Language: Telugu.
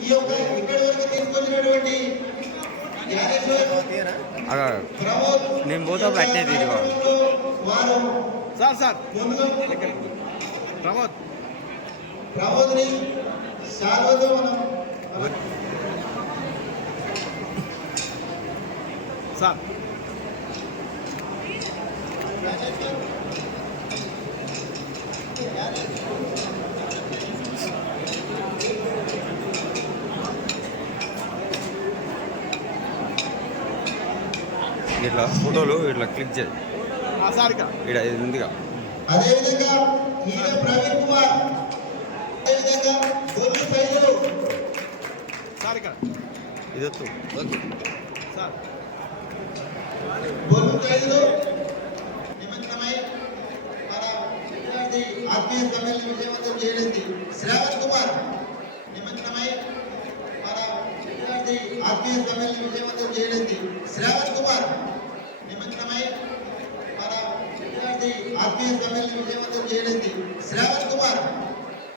ఈ యొక్క ఇక్కడి వరకు తీసుకొచ్చినటువంటి నేను పోతాప్పుడు అట్నే తిరిగా సార్ సార్. ప్రమోద్ ప్రమోద్ని సార్ ఇట్లా ఫోటోలు ఇట్లా క్లిక్ చేయి. ఆ సార్ ఇక్కడ ఇక్కడ ఇది ఉందిగా. అదేవిధంగా ఈయన ప్రవీణ్ కుమార్. అదేవిధంగా గొల్లు సైజు సార్ ఇక్కడ ఇది వద్దు వద్దు సార్. గొల్లు సైజులో నిమగ్నమై మన విద్యార్థి ఆత్మీయ సమ్మెల్ని విజయవంతం చేయడింది శ్రావణ్ కుమార్. నిమగ్నమై మన విద్యార్థి ఆత్మీయ సమ్మెల్ని విజయవంతం చేయడింది శ్రావణ్ కుమార్. మన విద్యార్థి ఆత్మీయ విజయవంతం చేయడింది శ్రావణ్ కుమార్